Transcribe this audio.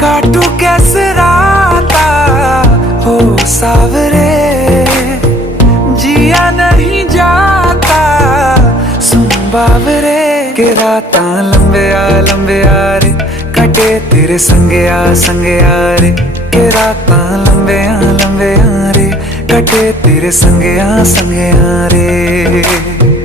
काटू कैसे राता हो सावरे, जिया नहीं जाता सुन बावरे। के राता लंबे आ रे, कटे तेरे संगे आ रे। के राता लंबे आ रे, कटे तेरे संगे आ रे।